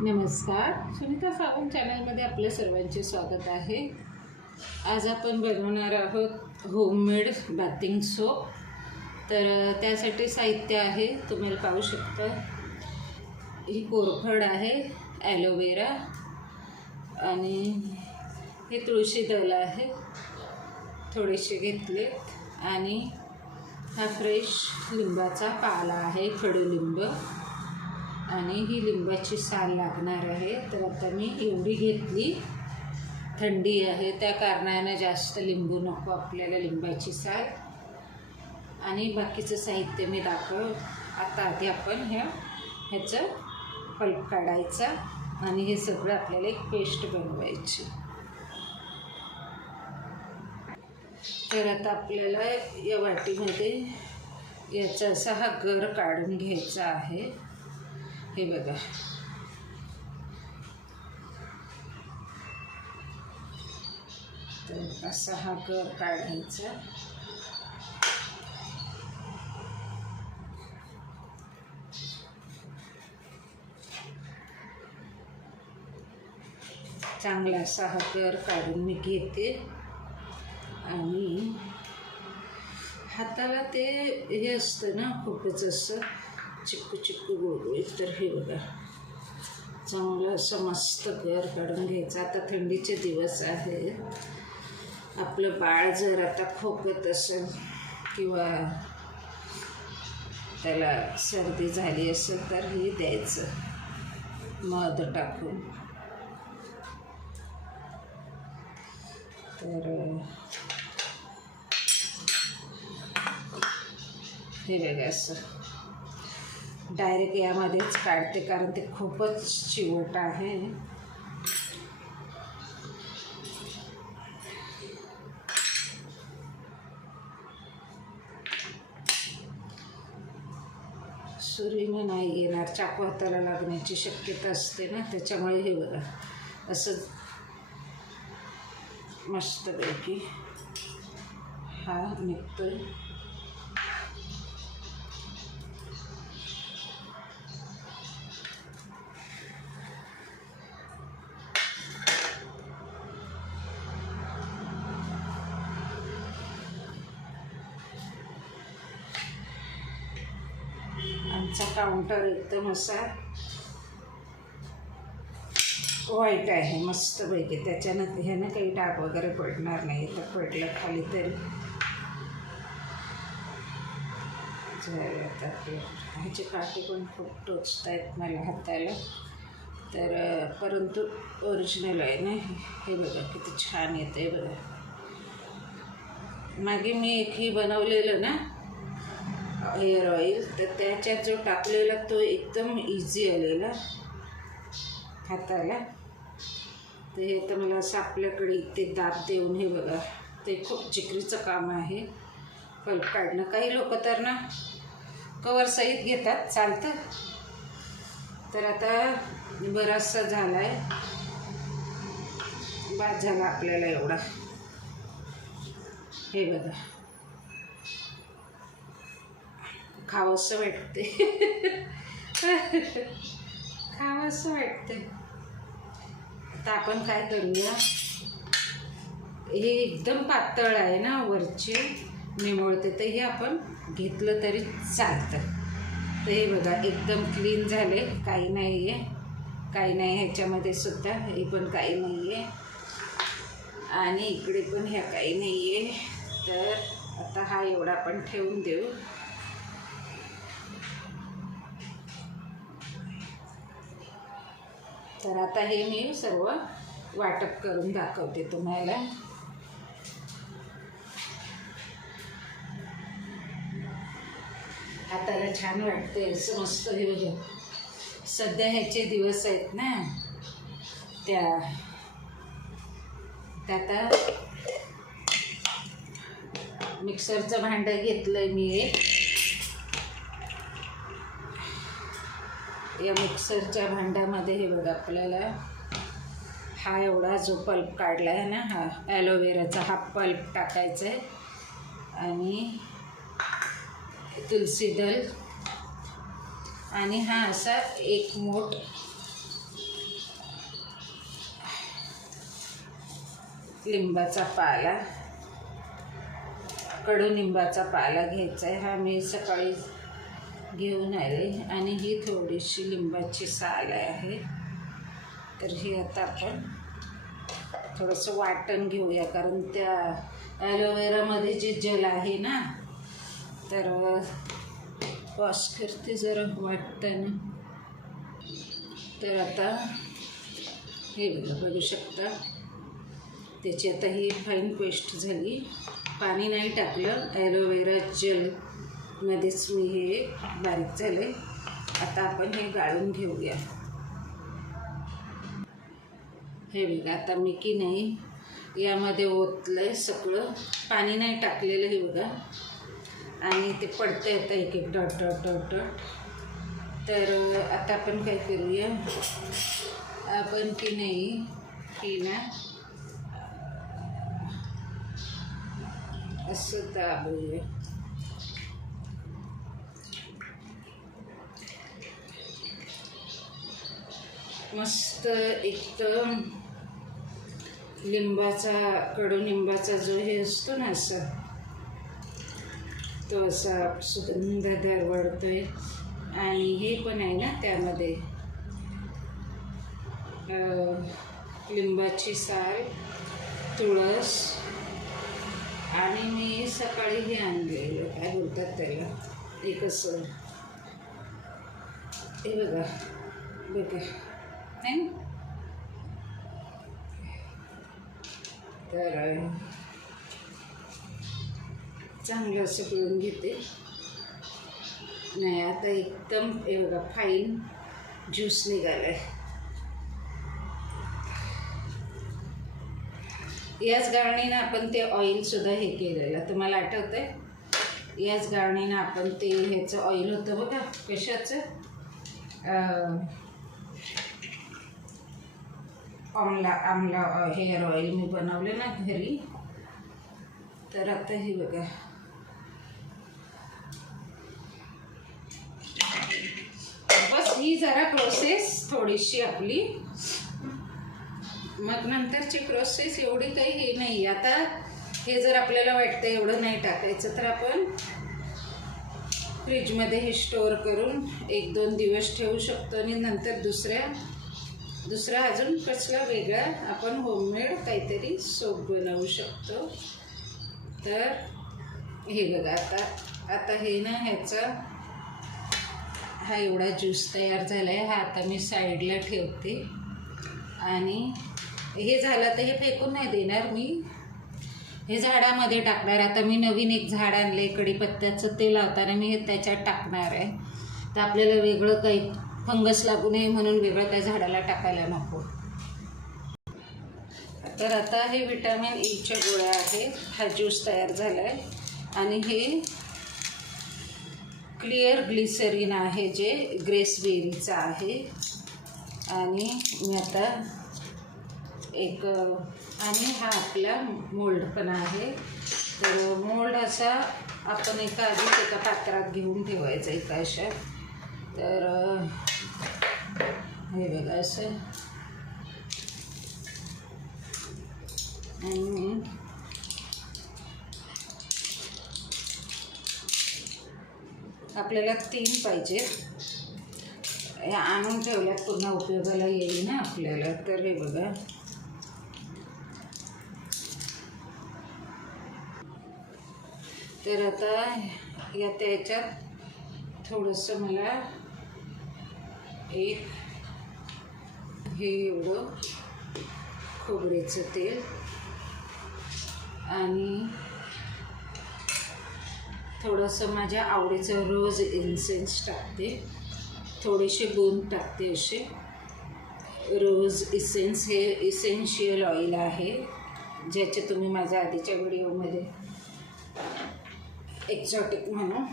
नमस्कार, सुनीता सावंत चॅनलमध्ये आपल्या सर्वांचे स्वागत आहे। आज आपण बनवणार आहोत होममेड बाथिंग सोप। तर त्यासाठी साहित्य आहे, तुम्ही पाहू शकता। ही कोरफड आहे, ॲलोवेरा आणि हे तुळशी दल आहे, थोडेसे घेतले। आणि हा फ्रेश लिंबाचा पाला आहे, कडुलिंब। आणि ही लिंबाची साल लागणार आहे। तर आता मी एवढी घेतली, थंडी आहे त्या कारणाने जास्त लिंबू नको आपल्याला, लिंबाची साल। आणि बाकीचं साहित्य मी आता आधी आपण ह्याचं पल्प काढायचा आणि हे सगळं आपल्याला एक पेस्ट बनवायची। तर आता आपल्याला या वाटीमध्ये याचा असा हा गर काढून घ्यायचा आहे। हे बघा, तर असा हा गर काढायचा। चांगला असा हा गर काढून मी घेते। आणि हाताला ते हे असतं ना, खूपच असं चिक्कू चिक्कू गुळगुळीत। तर हे बघा, चांगलं असं मस्त गर काढून घ्यायचं। आता थंडीचे दिवस आहेत, आपलं बाळ जर आता खोकत असेल किंवा त्याला सर्दी झाली असेल तर हे द्यायचं मध टाकून। तर हे बघा, असं डायरेक्ट यामध्येच काढते कारण ते खूपच चिवट आहे। सुरीने नाही येणार, चाकू हाताला लागण्याची शक्यता असते ना, त्याच्यामुळे हे बघा असं मस्तपैकी हा निघतोय। आमचा काउंटर एकदम असा व्हाईट आहे मस्तपैकी, त्याच्यानं ह्यानं काही डाग वगैरे पडणार नाही। तर पडलं खाली तरी आता ह्याची काठी पण खूप टोचत आहेत मला हाताला, तर परंतु ओरिजिनल आहे ना। हे बघा किती छान येतं आहे बघा। मागे मी एकही बनवलेलं ना हेअर ऑइल, तर त्याच्यात जो टाकलेला तो एकदम इझी आलेला हाताला। तर हे तर मला असं आपल्याकडे ते दाब देऊन हे बघा, ते खूप जिकरीचं काम आहे पल्प काढणं। काही लोक तर ना कवर सहित घेतात, चालतं। तर आता बराचसा झाला आहे, बाद झाला आपल्याला एवढा। हे बघा, खावंसं वाटते खावंसं वाटते। आता आपण काय करूया, हे एकदम पातळ आहे ना वरचे निमुळते, तर हे आपण घेतलं तरी चालतं। तर हे बघा एकदम क्लीन झाले, काही नाही आहे, काही नाही ह्याच्यामध्ये सुद्धा, हे पण काही नाही आहे आणि इकडे पण ह्या काही नाही आहे। तर आता हा एवढा आपण ठेवून देऊ। तर आता हे मी सर्व वाटप करून दाखवते तुम्हाला। हाताला छान वाटते असं मस्त। हे बघा, सध्या ह्याचे दिवस आहेत ना, त्यात मिक्सरचं भांडं घेतलंय मी एक। या मिक्सरच्या भांड्यामध्ये हे बघा आपल्याला हा एवढा जो पल्प काढला आहे ना, हा ॲलोवेराचा हा पल्प टाकायचा आहे। आणि तुलसी दल आणि हा असा एक मूठ लिंबाचा पाला, कडुनिंबाचा पाला घ्यायचा आहे. हा मी सकाळी घेऊन आले. आणि ही थोडीशी लिंबाची साल आहे. तर ही आता आपण थोडंसं वाटण घेऊया, कारण त्या ॲलोवेरामध्ये जे जेल आहे ना, तर वॉश करते जरा वाटताना. तर आता हे बघू शकता, त्याची आता ही फाईन पेस्ट झाली. पाणी नाही टाकलं, ॲलोवेरा जेलमध्येच मी हे बारीक झाले. आता आपण हे गाळून घेऊया. हे बघा, आता मी की नाही यामध्ये ओतलं सगळं, पाणी नाही टाकलेलं. हे बघा, आणि ते पडतं येतं एक एक डॉट डॉट डॉट डॉट. तर आता आपण काय करूया, आपण की नाही की ना असं दाबूया. मस्त एकदम लिंबाचा, कडुनिंबाचा जो हे असतो ना, असा तो असा सुगंध दरवळतोय. आणि हे पण आहे ना त्यामध्ये लिंबाची साल, तुळस, आणि मी सकाळी हे आणलेलं, काय बोलतात त्याला, एक असं हे बघा बघा आहे ना. तर चांगलं असं पिळून घेते. नाही, आता एकदम हे बघा फाईन ज्यूस निघाला आहे. याच गाळणीनं आपण ते ऑइलसुद्धा हे केलेलं, तुम्हाला आठवतं आहे? याच गाळणीनं आपण ते ह्याचं ऑइल होतं बघा, कशाचं, आमला हेअर ऑइल मी बनवलं ना घरी. तर आता हे बघा, बस ही जरा प्रोसेस थोडीशी आपली, मग नंतरची प्रोसेस एवढी काही हे नाही. आता हे जर आपल्याला वाटतं एवढं नाही टाकायचं, तर आपण फ्रीजमध्ये हे स्टोअर करून 1-2 दिवस ठेवू शकतो. आणि नंतर दुसरा अजून कसला वेगळा आपण होममेड काहीतरी सोप बनवू शकतो. तर हे बघा, आता हे ना ह्याचा हा एवढा ज्यूस तयार झाला आहे. हा आता मी साईडला ठेवते. आणि हे झालं तर हे फेकून नाही देणार, मी हे झाडामध्ये टाकणार. आता मी नवीन एक झाड आणलं आहे कढीपत्त्याचं, ते लावताना मी हे त्याच्यात टाकणार आहे. तर आपल्याला वेगळं काही फंगस लागू नये म्हणून वेगळं काही झाडाला टाकायला नको. तर आता हे विटॅमिन ईच्या गोळ्या आहेत. हा ज्यूस तयार झाला आहे. आणि हे क्लिअर ग्लिसरीन आहे, जे ग्रेसबेरीचं आहे. आणि मी आता आणि हा आपला मोल्ड पण आहे. तर मोल्ड असा आपण एका पात्रात घेऊन ठेवायचा एका अशा. तर हे बघा असं. आणि आपल्याला 3 पाहिजे. हे आणून ठेवल्यात, पुन्हा उपयोगाला येईल ना आपल्याला. तर हे बघा, तर आता त्याच्यात थोडंसं मला एक हे एवढं खोबरेचं तेल आणि थोडंसं माझ्या आवडीचं रोज इन्सेन्स टाकते. थोडेसे बूंद टाकते असे. रोज इसेन्स हे इसेन्शियल ऑइल आहे, ज्याचे तुम्ही माझ्या आधीच्या व्हिडिओमध्ये एक्झॉटिक म्हणून,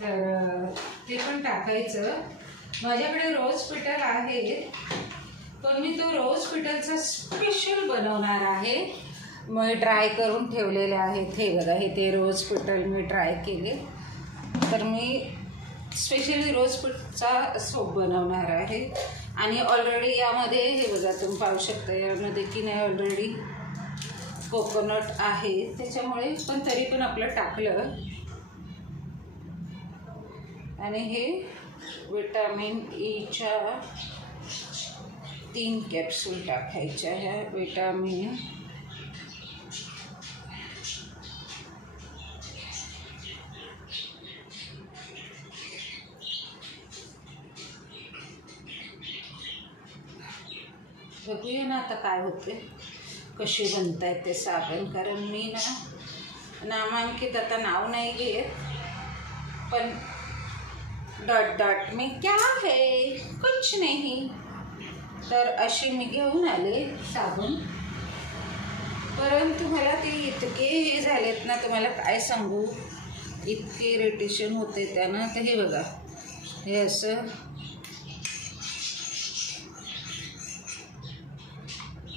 तर ते पण टाकायचं. माझ्याकडे रोज पिटल आहे, पण मी तो रोज पिटलचा स्पेशल बनवणार आहे. मग ड्राय करून ठेवलेले आहेत. हे बघा, हे ते रोज पिटल मी ड्राय केले. तर मी स्पेशली रोज पिटचा सोप बनवणार आहे. आणि ऑलरेडी यामध्ये हे बघा, तुम्ही पाहू शकता यामध्ये की नाही ऑलरेडी कोकोनट आहे त्याच्यामुळे, पण तरी पण आपलं टाकलं. आणि हे विटॅमिन ईच्या 3 कॅप्सूल टाकायच्या. ह्या विटॅमिन बघूया ना आता काय होते, कसे बनत आहेत ते साबण. कारण मी नामांकित आता नाव नाही घेत, पण डॉट डॉट में क्या है, कुछ नहीं, तर अशी मी घेऊन आले साबण. परंतु मला ते इतके हे झालेत ना, तुम्हाला काय सांगू, इतके इरिटेशन होते त्यानं. तर हे बघा, हे असं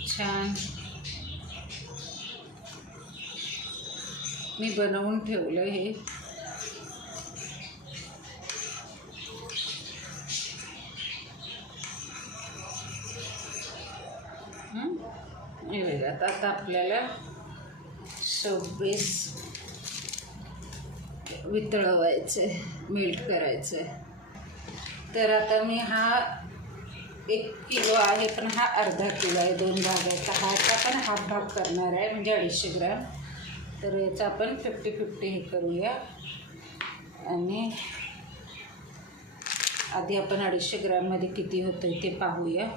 छान मी बनवून ठेवलं. हे बघा, आता आपल्याला सोप बेस वितळवायचं आहे, मेल्ट करायचं आहे. तर आता मी हा 1 किलो आहे, पण हा अर्धा किलो आहे, 2 भागाचा. ह्याचा पण हाफ भाग करणार आहे, म्हणजे 250 ग्रॅम. तर याचा आपण 50-50 हे करूया. आणि आधी आपण 250 ग्रॅममध्ये किती होतं ते पाहूया.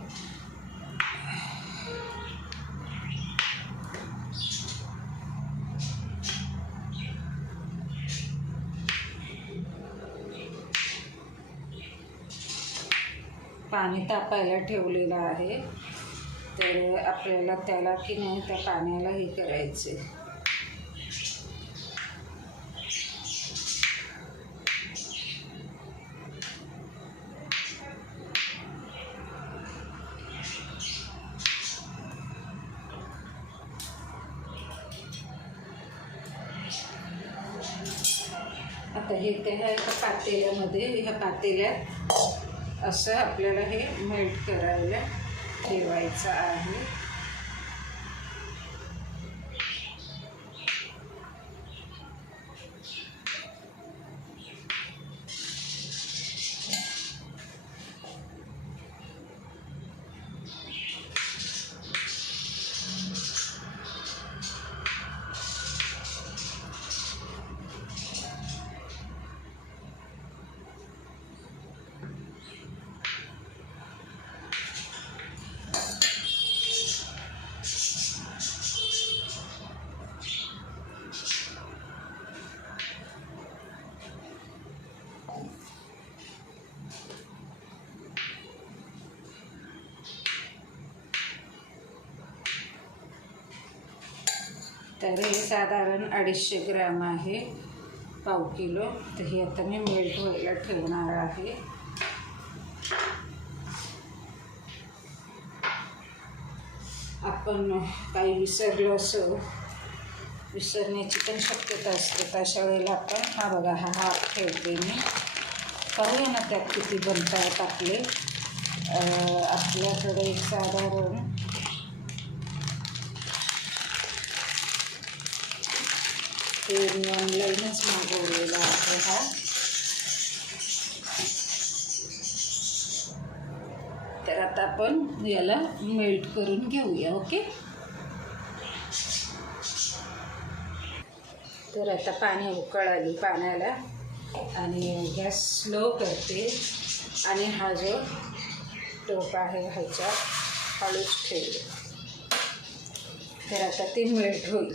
पाणी तापायला ठेवलेलं आहे, तर आपल्याला त्याला की नाही त्या पाण्याला हे करायचे. आता हे त्या पातेल्यामध्ये, ह्या पातेल्यात असं आपल्याला हे मेल्ट करायला ठेवायचं आहे. तर हे साधारण 250 ग्रॅम आहे, पाव किलो. तर हे आता मी मेल्ट व्हायला ठेवणार आहे. आपण काही विसरलो असं, विसरण्याची पण शक्यता असते. अशा वेळेला आपण हा बघा, हा हाफ ठेवते मी. पाहूया ना त्यात किती बनतात आपले. आपल्याकडे एक साधारण ते मी ऑनलाईनच मागवलेला आहे हा. तर आता आपण याला मेल्ट करून घेऊया. ओके. तर आता पाणी उकळ आली पाण्याला, आणि गॅस स्लो करते. आणि हा जो टोप आहे ह्याच्यात हळूच ठेवले. तर आता ते मेल्ट होईल.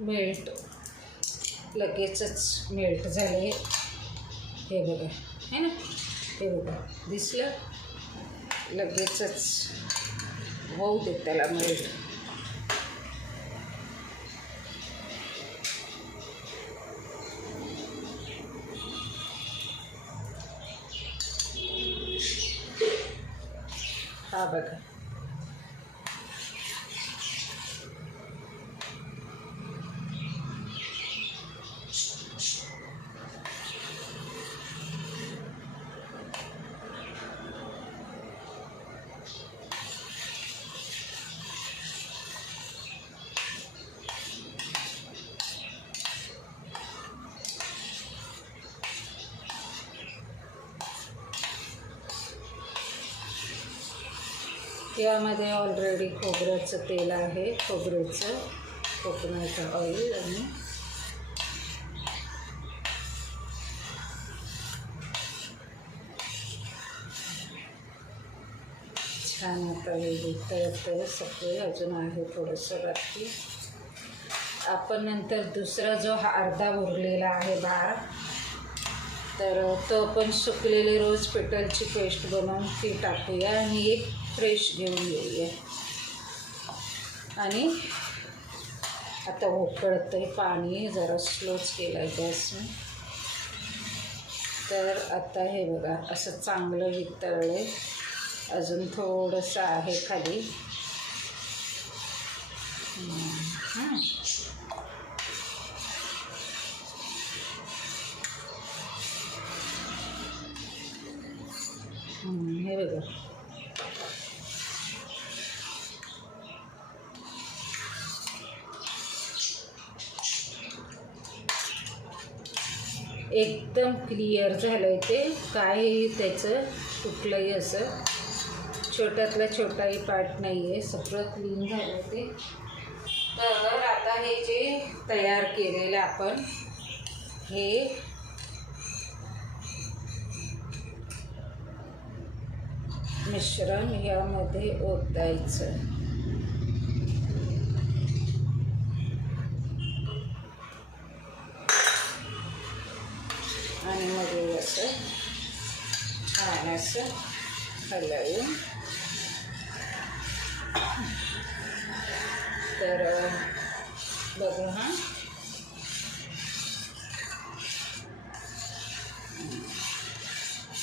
मेल्ट लगेचच मेल्ट झाले. हे बघा, है ना, हे बघा दिसलं, लगेचच होऊ दे त्याला मेल्ट. हा बघा. यामध्ये ऑलरेडी खोबऱ्याचं तेल आहे, खोबऱ्याचं कोकोनट ऑइल आणि छान आता हे तळतळं सगळे. अजून आहे थोडंसं बाकी. आपण नंतर दुसरा जो हा अर्धा उरलेला आहे डाळ, तर तो आपण सुकलेले रोज पेटलची पेस्ट बनवून ती टाकूया आणि एक फ्रेश घेऊन येऊया. आणि आता उकळतं आहे पाणी, जरा स्लोच केलं आहे गॅसने. तर आता हे बघा असं चांगलं वितळलं आहे. अजून थोडंसं आहे खाली. हे बघा एकदम क्लिअर झालं आहे ते. काही त्याचं कुठलंही असं छोट्यातला छोटाही पार्ट नाही आहे, सगळं क्लीन झालं आहे ते. तर आता हे जे तयार केलेलं आपण हे मिश्रण यामध्ये ओतायचं आणि मग असं छान असं हलवून. तर बघा हां,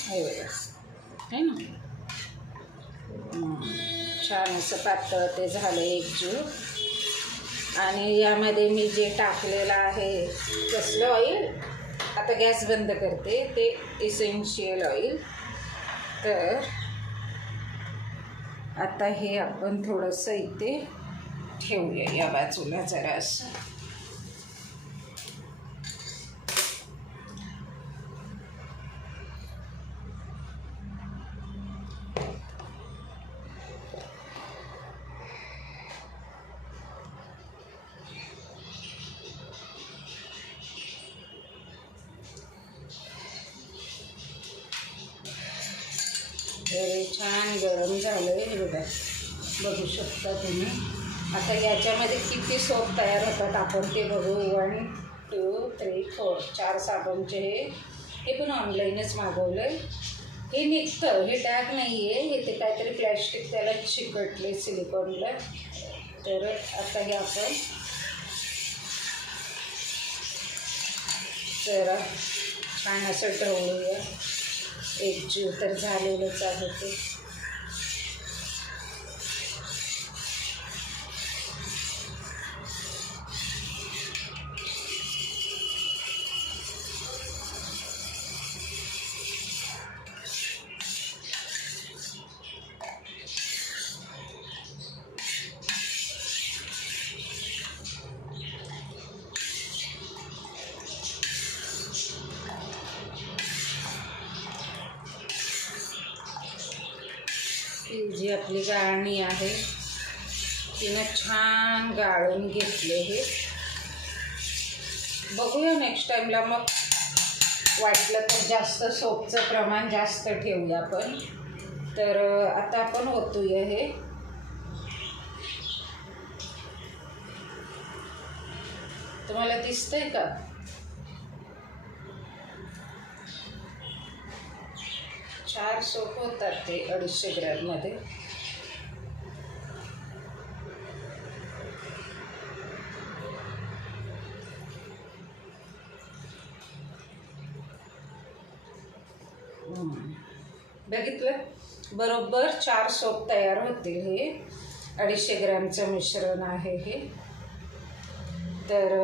हे बघा आहे ना, छान असं पातळ ते झालं एकजीव. आणि यामध्ये मी जे टाकलेलं आहे कसलं ऑइल, आता गॅस बंद करते, ते इसेन्शियल ऑइल. तर आता हे आपण थोडंसं इथे ठेवूया या बाजूला जरा असं. तर छान गरम झालं आहे, हे बघा बघू शकता तुम्ही. आता याच्यामध्ये किती सोप तयार होतात आपण ते बघू. 1 2 3 4 4 साबणचे हे पण ऑनलाईनच मागवलं आहे. हे निघतं, हे टॅग नाही आहे, हे ते काहीतरी प्लॅस्टिक त्याला चिकटले सिलिकॉनला. तर आता हे आपण जरा छान असं ढवळूया. एकजीव तर झालेलंच आहे ते. ही जी आपली गाळणी आहे तिनं छान गाळून घेतले हे. बघूया नेक्स्ट टाईमला मग वाटलं तर जास्त सोपचं प्रमाण जास्त ठेवूया आपण. तर आता आपण ओतूया हे. तुम्हाला दिसतंय का? चार सोप होतात ते 250 ग्रॅममध्ये. बघितलं, बरोबर 4 सोप तयार होतील. हे 250 ग्रॅमचं मिश्रण आहे हे. तर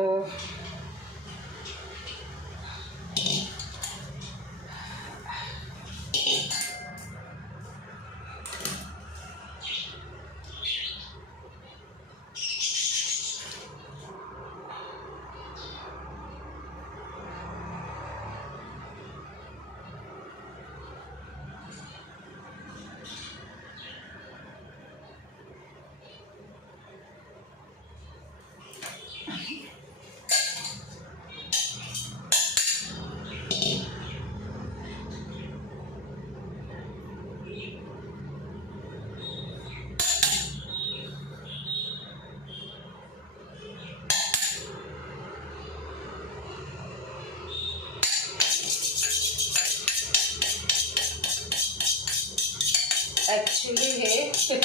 ॲक्च्युली हे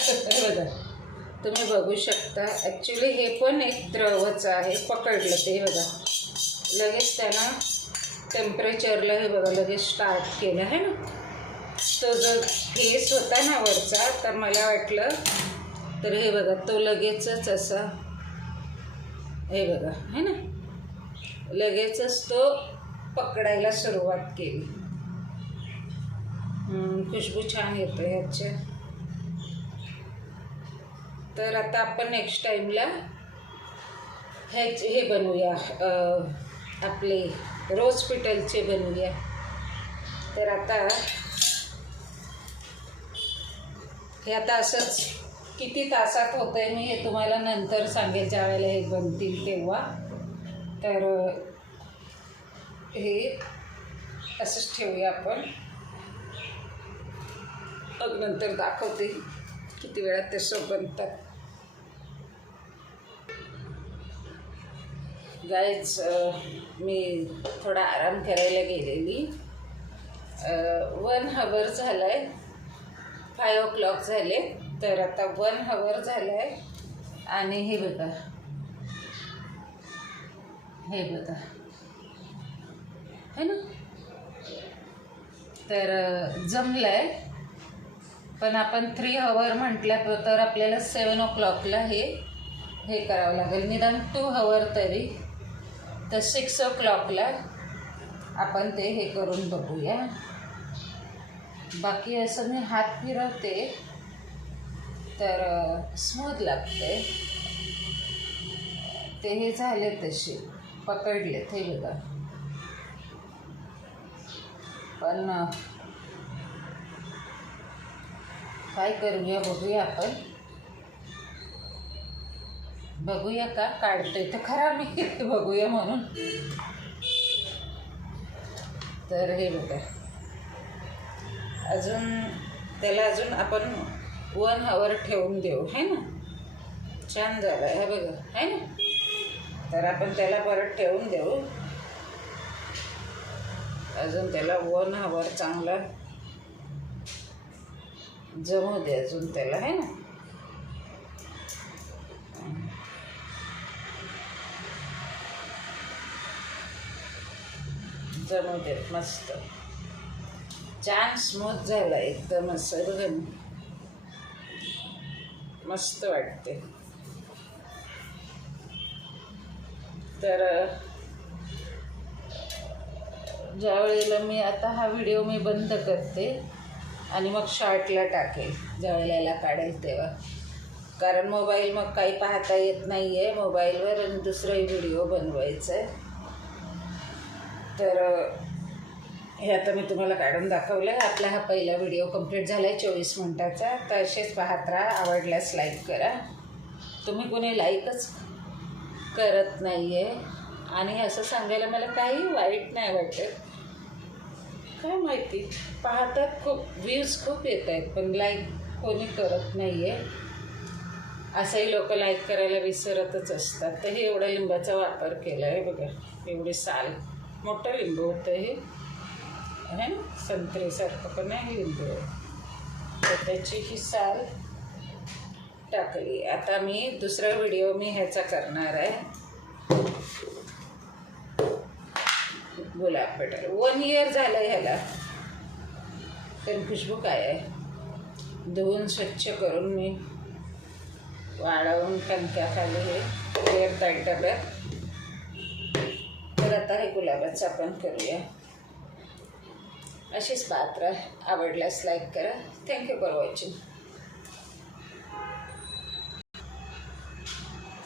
बघा, तुम्ही बघू शकता. ॲक्च्युली हे पण एक द्रवच आहे. पकडलं ते बघा, लगेच त्यानं टेम्परेचरला हे बघा लगेच स्टार्ट केलं आहे ना. तो जो फेस होता ना वरचा, तर मला वाटलं तर हे बघा तो लगेचच असा हे बघा है ना, लगेचच तो पकडायला सुरुवात केली. खुशबू छान येतो ह्याच्या. तर आता आपण नेक्स्ट टाईमला हे बनवूया, आपले रोज पेटलचे बनवूया. तर आता हे आता असंच किती तासात होतं आहे मी हे तुम्हाला नंतर सांगेल, ज्या वेळेला हे बनतील तेव्हा. तर हे असंच ठेवूया आपण, मग नंतर दाखवते किती वेळात ते सोप बनतात. गाईज, मी थोडा आराम करायला गेलेली. 1 आवर झाला आहे, 5 o'clock झाले. तर आता 1 आवर झाला आहे. आणि हे बघा, हे बघा है ना. तर जमलं आहे. पण आपण 3 आवर म्हटलं तर आपल्याला 7 o'clockला हे करावं लागेल. निदान 2 आवर तरी. तर 6 o'clockला आपण ते हे करून बघूया. बाकी असं मी हात फिरवते तर स्मूथ लागते. ते हे झाले तसे पकडले ते बघा. पण काय करूया बघूया आपण. बघूया का काढतोय तर खरा मी बघूया म्हणून. तर हे बघा, अजून त्याला अजून आपण 1 आवर ठेवून देऊ है ना. छान झालं आहे बघा है ना. तर आपण त्याला परत ठेवून देऊ. अजून त्याला 1 आवर चांगला जमू दे अजून त्याला है ना. जमू दे. मस्त छान स्मूथ झाला एकदम असं बघा, मस्त वाटते. तर ज्या वेळेला मी आता हा व्हिडिओ मी बंद करते आणि मग शॉर्टला टाकेल ज्या वेळेला याला काढेल तेव्हा. कारण मोबाईल मग काही पाहता येत नाही आहे मोबाईलवर आणि दुसराही व्हिडिओ बनवायचा आहे. तर हे आता मी तुम्हाला काढून दाखवलं आहे. आपला हा पहिला व्हिडिओ कंप्लीट झाला आहे 24 मिनिटाचा. तर असेच पाहत राहा. आवडल्यास लाईक करा. तुम्ही कोणी लाईकच करत नाही आहे. आणि असं सांगायला मला काही वाईट नाही वाटत. काय माहिती, पाहतात खूप, व्ह्यूज खूप येत आहेत पण लाईक कोणी करत नाही आहे. असंही लोक लाईक करायला विसरतच असतात. तर हे एवढा लिंबाचा वापर केला आहे बघा. एवढी साल, मोठं लिंबू होतं हे आहे ना, संत्रेसारखं पण नाही लिंबू आहे. तर त्याची ही साल टाकली. आता मी दुसरा व्हिडिओ मी ह्याचा करणार आहे, गुलाब पेटल. 1 year झालं ह्याला. पण खुशबू काय आहे. धुवून स्वच्छ करून मी वाळवून पंख्याखाली हे एअरटाईट डब्यात. तर आता हे गुलाबाचं आपण करूया. अशीच पात्र आवडल्यास लाईक करा. Thank you for watching.